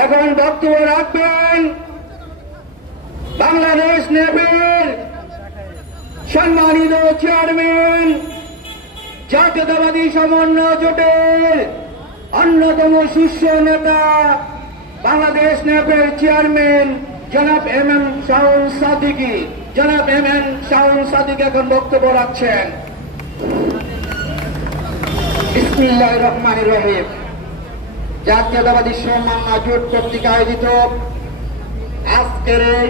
এখন বক্তব্য রাখবেন বাংলাদেশ নেপের সম্মানিত চেয়ারম্যান, জাতীয়তাবাদী সমন্বয় জোটের অন্যতম শীর্ষ নেতা, বাংলাদেশ নেপের চেয়ারম্যান জনাব এম এম শাওন সাদিকী। জনাব এম এম শাওন সাদিকী এখন বক্তব্য রাখছেন। বিসমিল্লাহির রহমানির রহিম। জাতীয়তাবাদী সমন্বয় জোট কর্তৃক আয়োজিত আজকের এই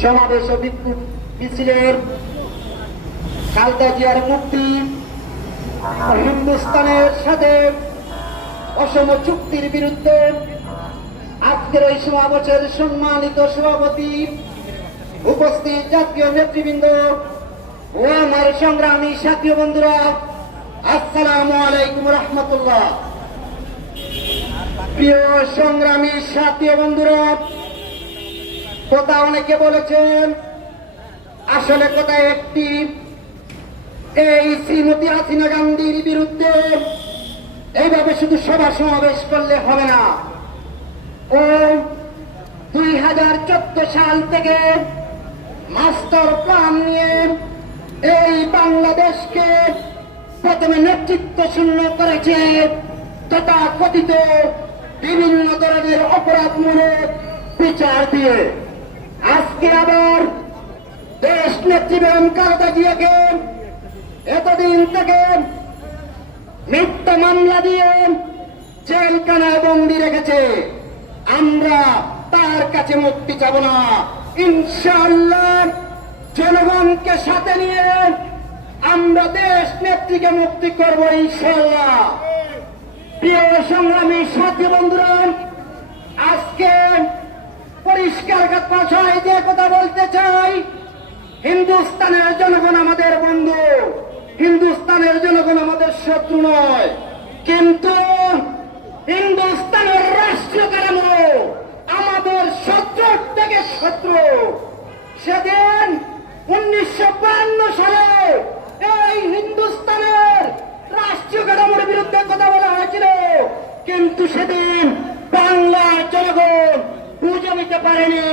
সমাবেশ ও বিক্ষোভ মিছিলের খালেদা জিয়ার মুক্তি, হিন্দুস্তানের সাথে অসম চুক্তির বিরুদ্ধে আজকের এই সমাবেশের সম্মানিত সভাপতি, উপস্থিত জাতীয় নেতৃবৃন্দ ও আমার সংগ্রামী সাথী বন্ধুরা, আসসালামু আলাইকুম রহমতুল্লাহ। প্রিয় সংগ্রামী সাথী বন্ধুরা, কথা অনেকে বলেছেন, আসলে কথা একটি, এই শ্রীমতী হাসিনা গান্ধীর বিরুদ্ধে এইভাবে শুধু সভা সমাবেশ করলে হবে না। ও 2014 সাল থেকে মাস্টার প্ল্যান নিয়ে এই বাংলাদেশকে প্রথমে নেতৃত্ব শূন্য করেছে, তথা কথিত বিভিন্ন ধরনের অপরাধমূলক বিচার দিয়ে। আজকে আবার দেশ নেত্রী বেগম খালেদা জিয়াকে এতদিন থেকে মিথ্যা মামলা দিয়ে জেলখানায় বন্দি রেখেছে। আমরা তার কাছে মুক্তি চাব না। ইনশাআল্লাহ জনগণকে সাথে নিয়ে আমরা দেশ নেত্রীকে মুক্তি করব ইনশাআল্লাহ। প্রিয় সংগ্রামী সাথী বন্ধুরা, আজকে পরিষ্কার ভাষায় যে কথা বলতে চাই, হিন্দুস্তানের জনগণ আমাদের বন্ধু, হিন্দুস্তানের জনগণ আমাদের শত্রু নয়। কিন্তু হিন্দুস্তানের রাষ্ট্রীয় কাঠামো আমাদের শত্রুর থেকে শত্রু। সেদিন 1952 সালে এই হিন্দুস্তানের রাষ্ট্রীয় কাঠামোর বিরুদ্ধে কথা বলা হয়েছিল, কিন্তু সেদিন বাংলার জনগণ বুঝে নিতে পারেনি।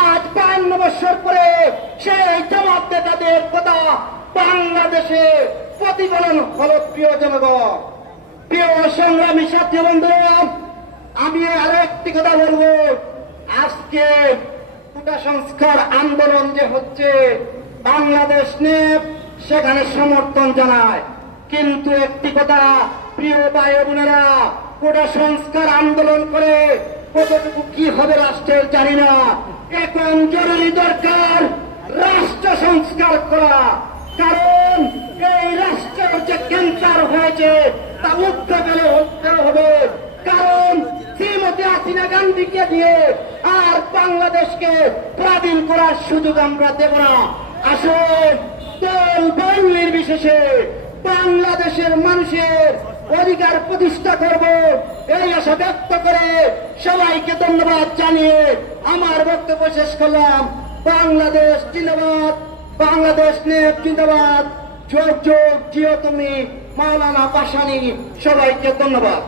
আজ 52 বছর পরে সেই জবাবদাতাদের কথা বাংলাদেশে প্রতিফলন হল। প্রিয় জনগণ, প্রিয় সংগ্রামী সাথী বন্ধুরা, আমি আরো একটি কথা বলবো। আজকে কোটা সংস্কার আন্দোলন যে হচ্ছে, বাংলাদেশ নেপ সেখানে সমর্থন জানায়। কিন্তু একটি কথা, প্রিয় ভাই বোনেরা, কোটা সংস্কার আন্দোলন করে কতটুকু কি হবে রাষ্ট্রের জানি না। এখন জরুরি দরকার রাষ্ট্র সংস্কার করা, কারণ এই রাষ্ট্রের যে ক্যান্সার হয়েছে তা উঠতে গেলে উঠতে হবে। কারণ শ্রীমতী হাসিনা গান্ধীকে দিয়ে আর বাংলাদেশকে স্বাধীন করার সুযোগ আমরা দেব না। আসুন দল বল নির্বিশেষে বাংলাদেশের মানুষের অধিকার প্রতিষ্ঠা করব, এই আশা ব্যক্ত করে সবাইকে ধন্যবাদ জানিয়ে আমার বক্তব্য শেষ করলাম। বাংলাদেশ জিন্দাবাদ, বাংলাদেশ নেপ জিন্দাবাদ, যোগ যোগ জিও তুমি, মাওলানা ভাসানী। সবাইকে ধন্যবাদ।